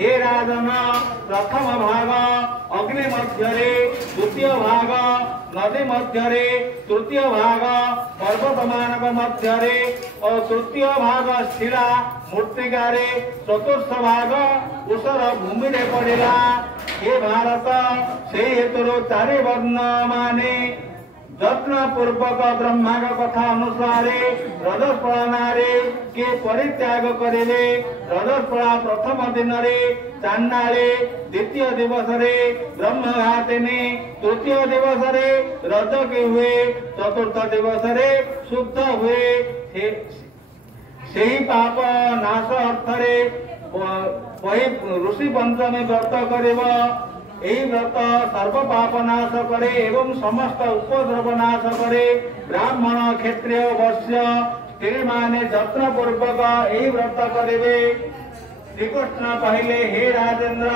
हे राजन प्रथम भाग अग्नि मध्य द्वितीय भाग नदी मध्य तृतीय भाग पर्वत मानक मध्य और तृतीय भाग शिला मूर्तिका चतुर्थ भाग ऊषर भूमि रे पड़ा। हे भारत से हेतु चारि वर्ण माने यत्न पूर्वक ब्रह्मा कथा अनुसार रजस्फला के परित्याग करेंगे। रजस्फला प्रथम दिन चांडा द्वितीय दिवस ब्रह्मघातिनी तृतीय दिवस रज की हुए चतुर्थ दिवस शुद्ध हुए। से पाप नाश अर्थे ऋषि पंचमी व्रत करिब। यही व्रत सर्व पाप नाश करे एवं समस्त उपद्रव नाश करे। ब्राह्मण क्षत्रिय वैश्य स्त्री माने यत्न पूर्वक यही व्रत करेंगे। श्रीकृष्ण कहले हे राजेन्द्र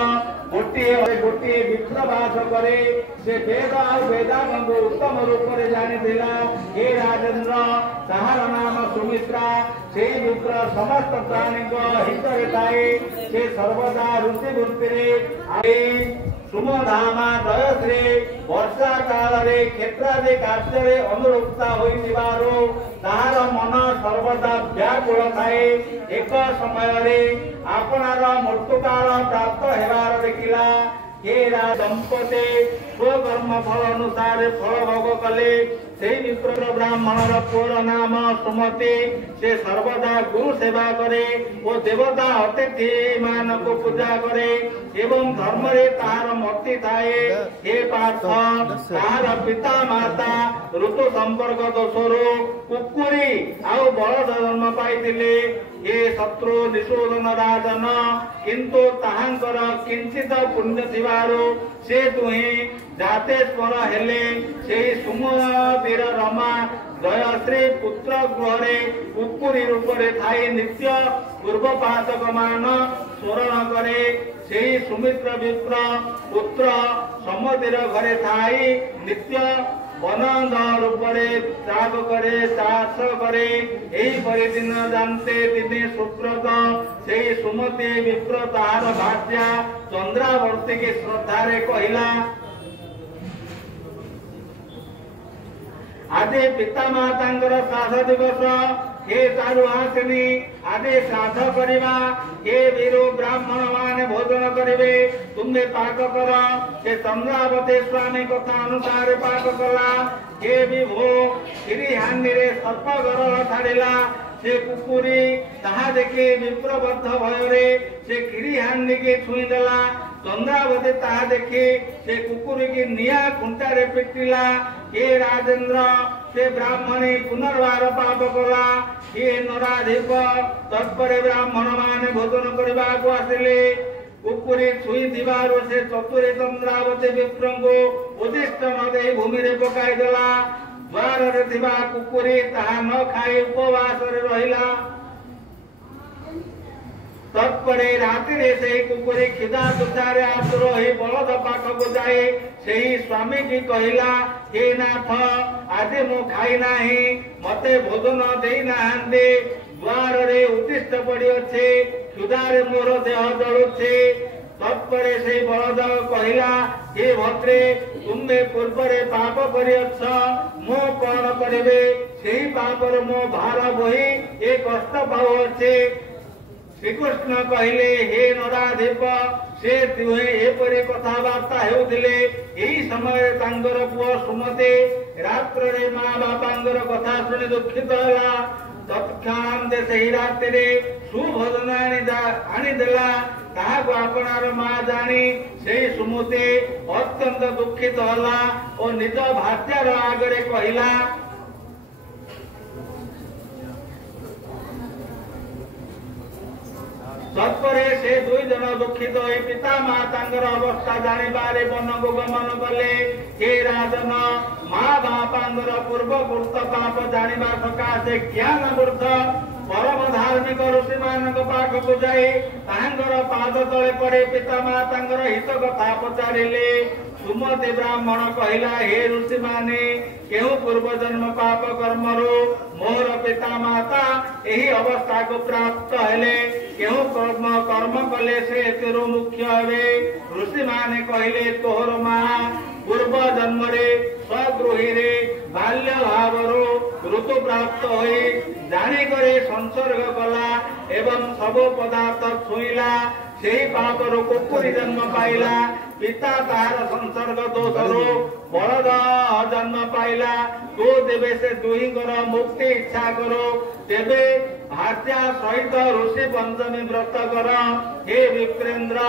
गोटे गोटे विप्रवास करे से वेद और वेदांग उत्तम रूप से जानी दिला। हे राजेन्द्र ताहार नाम सुमित्रा से विप्र समस्त प्राणी को हित थाए से सर्वदा ऋषि वृत्ति सुमधामा दयश्री वर्षा काल क्षेत्रादि कार्य अनुरूपता होइथिबारो ताहार मन सर्वदा व्याकुल थाए। एक समय आपनार मृत्युकाल प्राप्त हेबार देखिला। हे दंपति स्वकर्म फल अनुसार फल भोग कले। से विप्र ब्राह्मणर पुर नाम सुमति से सर्वदा गुरु सेवा करे और देवता अतिथि मान को पूजा करे एवं धर्म रे ताहार मति थाए। हे पार्थ ताहार पिता माता ऋतु संपर्क दोषरो कुकुरी आउ बलद जन्म पाइथिले। हे शत्रु निशोधन राजन किंतु ताहांकर किंचित पुण्य थिबारो से तुहे जाते स्वर हेले। से सुमतिर रमा दयाश्री पुत्र गृहरे कुकुरी रूप से थाई नित्य पूर्व पातक मान स्मरण करे। से सुमित्र विप्र पुत्र समतिर घरे थाई नित्य वनंद रूप से त्याग करे चाष करे। यही परि दिन जानते दिने सुब्रत से सुमति विप्र ताहार भार्या चंद्रावर्ती की श्रद्धा रे कहला। आदि पिता मातांकर श्राद्ध दिवस हे चारुहासिनी आदि श्राद्ध करिबा। हे वीरो ब्राह्मण माने भोजन करिवे तुम्हें पाक कर। से चंद्रावती स्वामी कथा अनुसार पाक कला। हे विभो श्री हानि रे सर्प घर छाड़िला। से कुकुरी ताहा देखि विप्रबद्ध भୟରେ से गिरिहानि के छुई देला। चंद्रावती ताहा देखि से कुकुरी की निया खुंटा रे पिटिला। हे राजेन्द्र से ब्राह्मणी पुनर्वार पाप कला। हे नराधिप तत्परे ब्राह्मण माने भोजन करबा को आसिले। कुकुरी छुई दिवारो से चतुरे चंद्रावती विप्रंगो उदिष्ट न दे भूमि रे पकाई देला। द्वार रे दिवा कुकुरी ताहा न खाई उपवास रे रहिला। तत्परे राति रे से कुकुरी खिदा तुचारे आसुर ही बलद पाख को जाए। से स्वामी की कहला हे नाथ आज मु खाई नाही मते भोजन देई नाहांदे। द्वार रे उत्तिष्ठ पड़ी अच्छे क्षुधारे मोर देह जलुछे। तत्परे से बलद कहला हे भद्रे तुम्हे पूर्वरे पाप करियछ मो कौन करिवे। सेही पापर मो भार बोही ए कष्ट पाउछे। श्रीकृष्ण कहले हे नराधिप से दुहे एपरि कथबार्ता हेउथिले। एही समय तांगर पुओ सुमते रात्र रे मां बापांगर कथा सुनि दुखित होला। तत्क्षण से राति रे सुभोजन आनी देला। ताहाको आपनार मां जानी से सुमते अत्यंत दुखित होला और निज भात्यार आगरे कहला। तत्परे से दुई जन दुखित हो पिता मातांगर अवस्था जानिबारे वन को गमन कले। हे राजन मां बापांगर पूर्वपूर्त पाप जानिबा सकाशे ज्ञान वृद्ध परम धार्मिक ऋषि मानक पाखक जाई तांगर पाद तले पड़े पिता मातांगर हित कथा पचारिले। सुमति ब्राह्मण कहला हे ऋषि माने केहू पूर्व जन्म पाप कर्म रो मोर पिता माता यही अवस्था को प्राप्त हेले केहू कर्म कर्म कले से तेरो मुख्य हेबे ऋषि माने कहले तोहर मां पूर्व जन्म रे स्वगृही रे बाल्य भाव ऋतु प्राप्त होई जानी करे संसर्ग कला एवं सब पदार्थ छुईला सेही पाप रो कुकुरी जन्म पाइला पिता तार संसर्ग दोषरो बलद जन्म पाइला तो देवे से दुही कर मुक्ति इच्छा करो तेबे भार्या सहित ऋषि पंचमी व्रत कर हे विप्रेन्द्र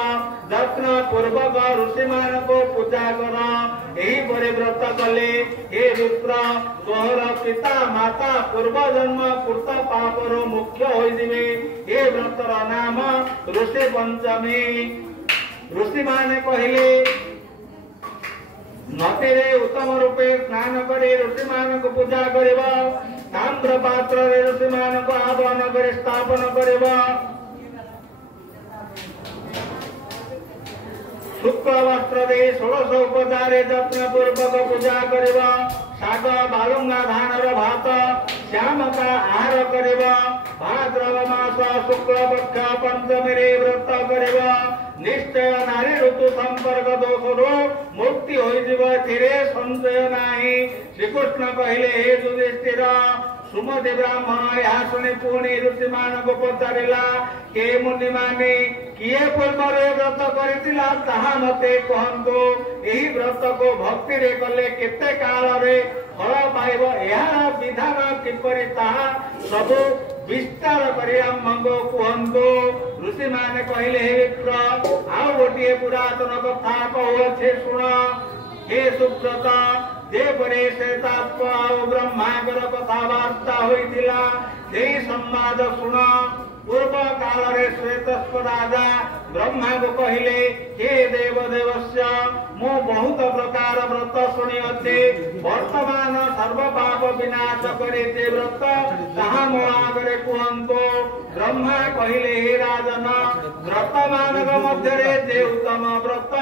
यत्न पूर्वक ऋषि मान को पूजा कर यही परे व्रत कले हे विप्र तोहर पिता माता पूर्व जन्म कृत पापर मुख्य होइदिबे हे व्रतर नाम ऋषि पंचमी ऋषि माने कहले नदीरे उत्तम रूपे स्नान करे ऋषि मान को पूजा करिबा ताम्र पात्र रे ऋषि मान को आवाहन करे स्थापन करिबा शुक्ल वस्त्र दे 16 उपचारे यत्न पूर्वक पूजा करिबा शाग बालुंगा धानर भात श्यामका आहार करिबा भाद्रव मास शुक्ल पक्ष पंचमी रे व्रत करिबा निश्चय नारी ऋतु संपर्क दोषरो मुक्ति होइजिब थिरे संशय नाही श्रीकृष्ण कहले हे युधिष्ठिर सुमति ब्राह्मण यह शुणी पुणी ऋषि मान को पचारिला के मुनि माने किए पूर्व व्रत करितिला ताहा मते कहंतो एही व्रत को भक्ति रे कले केते काल रे फल पाइबो एहा विधान किपरि ताहा सब विस्तार करी आमको कहंतो ऋषि माने कहले हे विप्र आउ गोटिए पुरातन कथा कहूछे सुन हे सुव्रत देवरे श्वेतात्म आउ ब्रह्मागर कथावार्ता होइतिला सेही संवाद सुन पूर्व काल रे श्वेतस्व राजा ब्रह्मा को कहले हे देव देवस्य मो बहुत प्रकार व्रत शुणी अच्छे वर्तमान सर्व पाप विनाश करे ते व्रत ताहा मो आगरे कहंतो ब्रह्मा कहले हे राजन व्रत मानक मध्य रे जे उत्तम व्रत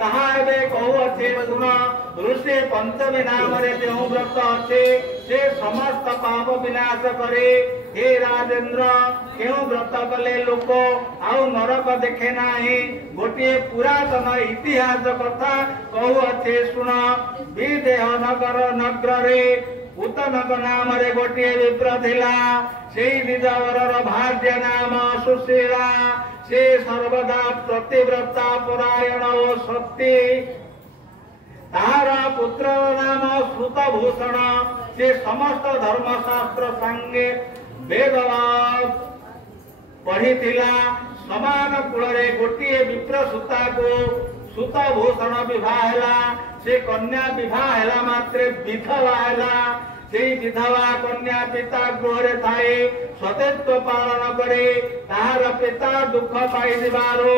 ताहा एबे कहू अच्छे सुन ऋषि पंचमी नाम रे जेउ व्रत अच्छे से समस्त पाप विनाश करे हे राजेंद्र केउ व्रत कले लोक आउ नरक देखे नाही गोटे पुरातन इतिहास कथा कहू अच्छे सुन विदेह नगर नगर रे उतनक नाम रे गोटे विप्र थिला सेई निजवरर भार्य नाम सुशीला से सर्वदा प्रतिव्रता परायण ओ सत्य तार पुत्र नाम श्रुतभूषण से समस्त धर्मशास्त्र संगे वेदवाद पढ़िथिला समान कूल रे गोटे विप्र सुता को सुतभूषण विवाह हैला से कन्या विवाह हैला मात्रे विधवा हैला से विधवा कन्या पिता गृह थाए सतेत्व पालन करे तार पिता दुख पाई दिबारो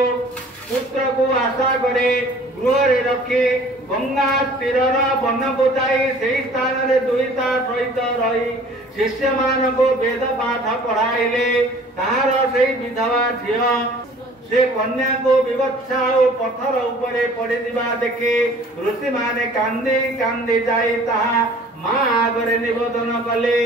पुत्र को आशा करे गृह रे रखे गंगा तीरर वन को जाई से स्थान रे दुईता सहित रही शिष्य मान को वेद पाठ पढ़ाइले तार से विधवा झियो से कन्या को विवत्सा और पत्थर उपरे पड़ी दिबा देखे ऋषि माने कांदी कांदी जाई ताहा मां आगरे निवेदन कले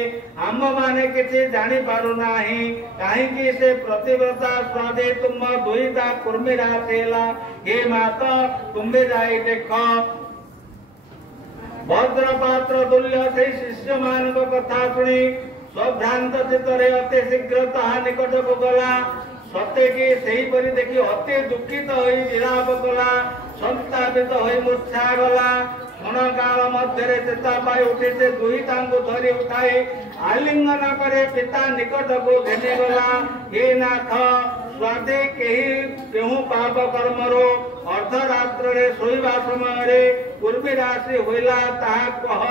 आम माने किछि जानि पारु नाही काहेकि से प्रतिव्रता स्वादे तुम दुईता कुर्मी रासेला हे माता तुम्बे जाई देखो भद्रपात्र तुल्य से शिष्य मान को कथा सुनी स्वभ्रांत चित्तरे अति शीघ्र ताहा निकट को गला सत्य की सही परि देखि अति दुखित होई विलाप कला संतापित होई मूर्छा गला क्षण काल मध्य चेता पाई उठी से दुहिता को धरी उठाई आलिंगन करे पिता निकट को घेनी गला हे नाथ स्वादे केहू पाप कर्मरो अर्धरात्र रे सोईबा समय रे पूर्वी राशि होइला ताहा कह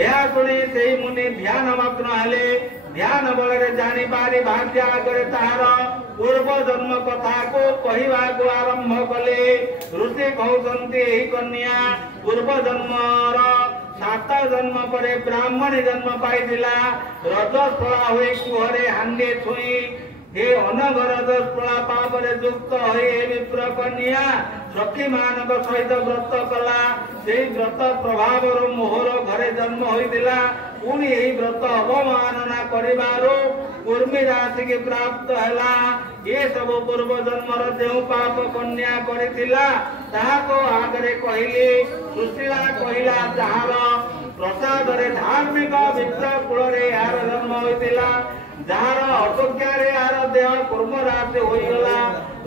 यह शुणी से मुनि ध्यान मग्न हेले ध्यान बल जानी पारी भाग्य आगे तार पूर्व जन्म कथा को कहवा को आरंभ कले ऋषि कहते कन्या पूर्व जन्म 7 जन्म पर ब्राह्मणी जन्म पाई रजस्फला हुई कुहरे हांडे छुई हे अनगर रजस्फला पापरे युक्त हुई विप्र कन्या सखी मानक सहित व्रत कला से व्रत प्रभाव मोहर घरे जन्म होइतिला पुणी यही व्रत अवमानना करिबारो कुर्मी राशि की प्राप्त हैला ये सब पूर्व जन्मर जो पाप कन्या करितिला ताको आगरे कहिली सुशीला कहिला जहार प्रसाद रे धार्मिक विप्र कुल रे यार जन्म होइतिला जहार अटोज्ञा रे यार देह कुर्म राशि होइगला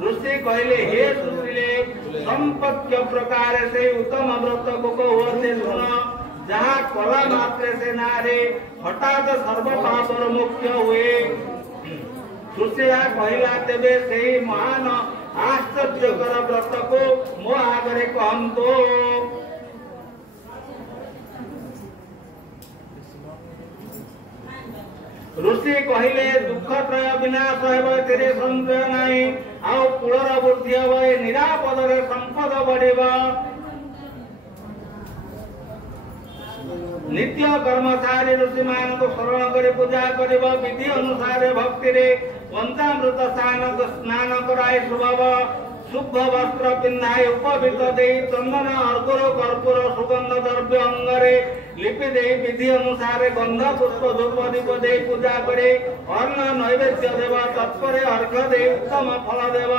ऋषि कहले हे सुशीले संपत्य प्रकार से उत्तम व्रत को होते सुन जहाँ कला मात्र से नारे हठात सर्व पापर मुक्त हुए सुशीला कहला तेबे से महान आश्चर्यकर व्रत को मो आगरे कहंतो ऋषि कहले दुख त्रय विनाश हेबे तेरे संशय नाही आउ कुलर बुद्धि हेबे निरापद रे संपद बढ़िबा नित्य कर्मचारी ऋषि मान को शरण करे पूजा करिब विधि अनुसार भक्ति रे पंचामृत स्नान कराए शुभव शुभ वस्त्र पिन्धाए उपवित दे चंदन अर्घुर कर्पूर सुगंध द्रव्य अंगरे लिपि दे विधि अनुसार गंध पुष्प धूप दीप दे पूजा करे अन्न नैवेद्य देव तत्परे अर्घ्य दे उत्तम फल देव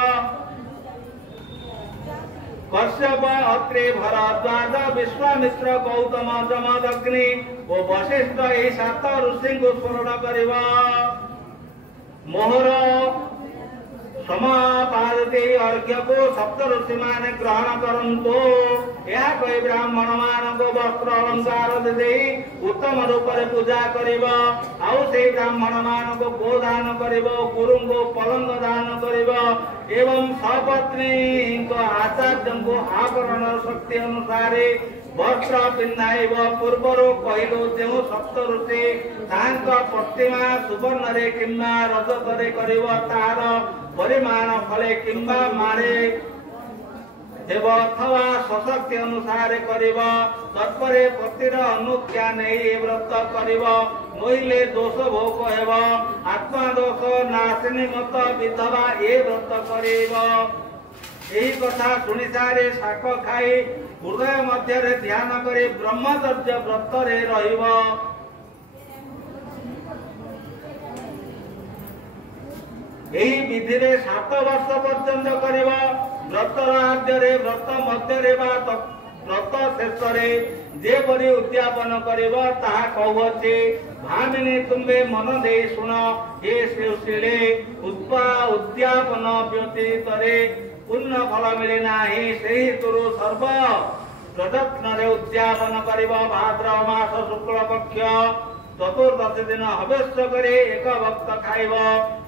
कश्यप अत्रे भरद्वाज विश्वामित्र गौतम जमदग्नि और वशिष्ठ यही 7 ऋषि को स्मरण करिबा मोहर समापादते अर्घ्य को 7 ऋषि माने ग्रहण करंतो यह कई ब्राह्मण मान को वस्त्र अलंकार दे उत्तम रूप रे पूजा करिबा आउ से ब्राह्मण मान को गोदान करिबा गुरु को पलंग दान करिबा एवं सपत्नी को आचार्य को आभरण शक्ति अनुसार वस्त्र पिन्धाइब पूर्वर कहलु जो 7 ऋषि तांक प्रतिमा सुवर्ण रे किंबा रजत रे करिब तार परिमाण फले किंबा मारे देव अथवा सशक्ति अनुसार करिब तत्परे पतिर अनुज्ञा नहीं व्रत करिब नहिले दोष भोग हेब आत्मा दोष नाशिनी मत विधवा ए व्रत करिब यही कथा शुणी सारे शाक खाई हृदय मध्य ध्यान करे ब्रह्मचर्य व्रत रे रहिब यही विधि रे 7 वर्ष पर्यंत करिब व्रत आद्य रे व्रत मध्य रे बा व्रत शेष रे जे परि उद्यापन करिब ताहा कहवते भामिनी तुम्बे मन दे सुन हे सुशीले उद्यापन व्यतीत रे पुण्य फल मिले नाही सेही तुरु सर्व प्रयत्न रे उद्यापन करिब भाद्रव मास शुक्ल पक्ष चतुर्दशी दिन हवेश्य करे एक भक्त खाइब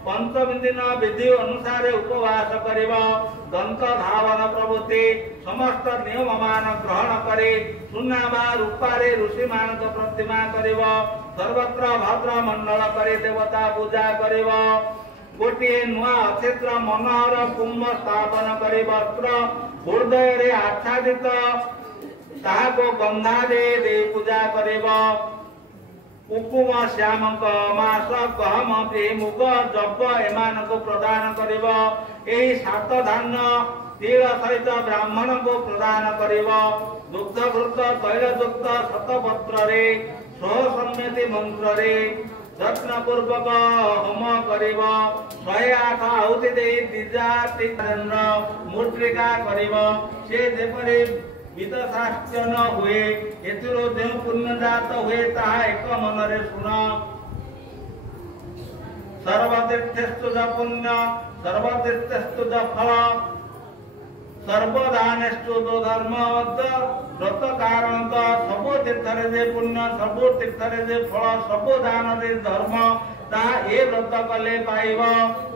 पंचमी दिन विधि अनुसार उपवास करिब दंत धावन प्रभृति समस्त नियम मान ग्रहण करे सुना बा रूपारे ऋषि मान प्रतिमा करिब सर्वत्र भद्र मंडल करे देवता पूजा करिब गोटे नुआ अक्षेत्र मनोहर कुंभ स्थापन करी वस्त्र हृदय रे आच्छादित ताहाको गंधा दे पूजा करिब कुकुम श्यामक मास गहम मुग जब एमान को प्रदान करिब एही 7 धान्य तिल सहित ब्राह्मण को प्रदान करिब दुग्धभृत तैलयुक्त शतपत्र रे सहसम्यति मंत्र रे यत्न पूर्वक होम करिब 108 आहुति दे दिजा तीर्थ मुद्रिका करिब से जेपरि विदशास्त्र हुए एथिरो जो पुण्य जात हुए ताहा एक मन रे सुन सर्वतीर्थस्तु ज पुण्य सर्वतीर्थस्तु ज फल सर्वदानेस्तु जो धर्म व्रत कारण सब तीर्थ रे जे पुण्य सब तीर्थ रे जे फल सब दान रे धर्म ता ए व्रत कले पाइब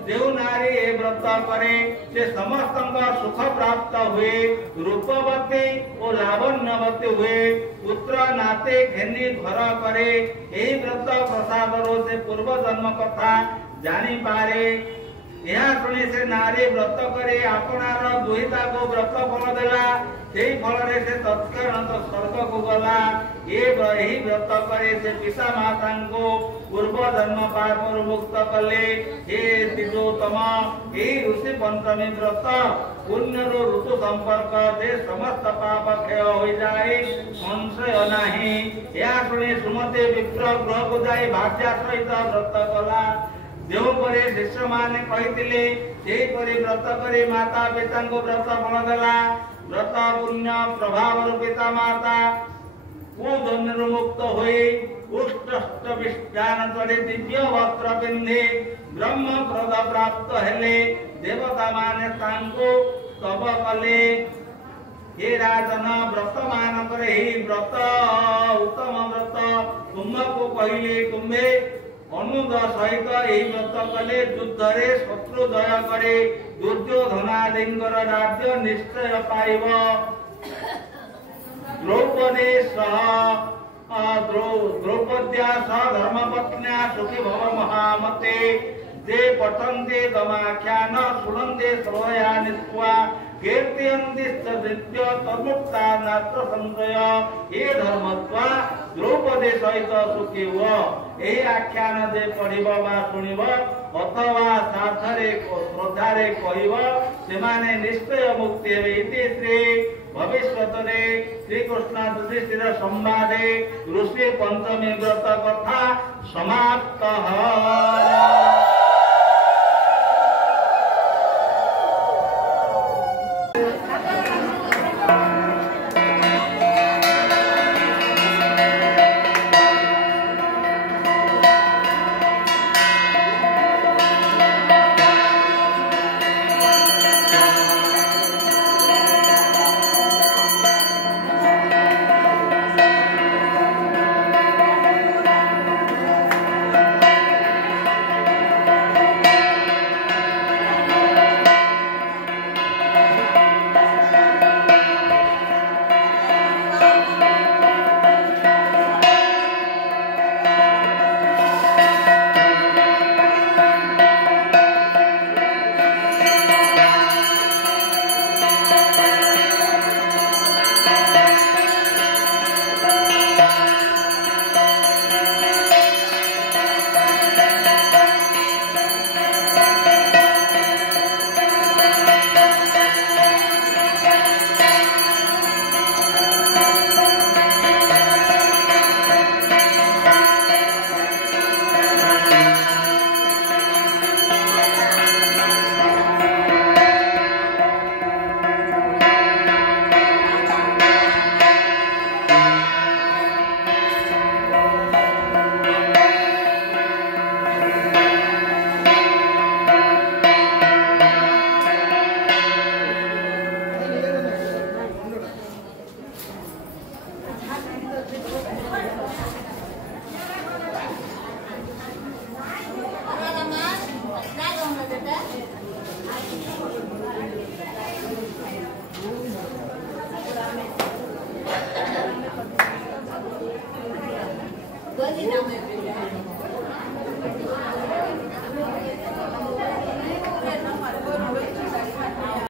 जो नारी ए व्रत करे से समस्त सुख प्राप्त हुए रूपवती और लावण्यवती हुए पुत्र नाते घेनी घर करे यही व्रत प्रसाद से पूर्व जन्म कथा जानी पारे यह शुणी से नारी व्रत करे आपणार दुहिता को व्रत फल देला सेही फल रे से तत्काल स्वर्ग को गला यही व्रत करे से पिता माता को पूर्व जन्म पापरु मुक्त कले हे द्विजोतम यही ऋषि पंचमी व्रत पुण्य ऋतु संपर्क से समस्त पाप क्षय हो जाए संशय नाही यह शुणी सुमते विप्र गृह को जाई भाग्य सहित व्रत कला जो परे शिष्य माने कहितिले सेही परि व्रत करे माता पिता को व्रत फल देला व्रत पुण्य प्रभाव पिता माता कुजन्म मुक्त होई उष्टष्ट विज्ञान तरे दिव्य वस्त्र पिंधे ब्रह्म प्रद प्राप्त हेले देवता माने तांको स्तव कले हे राजन व्रत मान करे ही व्रत उत्तम व्रत कुंभ को कहिले कुंभे अनुद सहित यही व्रत कले युद्ध रे शत्रु जय करे दुर्योधनादिंकर राज्य निश्चय पाइब द्रौपदी सह द्रौपद्या सह धर्मपत्न्या सुखी भव महामते जे पठन्ते दमाख्यान शुणन्ते श्रवया निस्वा कीर्तयन्ति सदित्य तन्मुक्ता नात्र संशय ये धर्मत्वा द्रौपदी सहित सुखी हुआ यही आख्यान जे पढ़िब बा शुणिब अथवा साधरे श्रद्धारे कहिब सेमाने निश्चय मुक्ति हेबे इति श्री भविष्यतरे श्री कृष्ण युधिष्ठिर संवादे ऋषि पंचमी व्रत कथा समाप्तः। Good enough.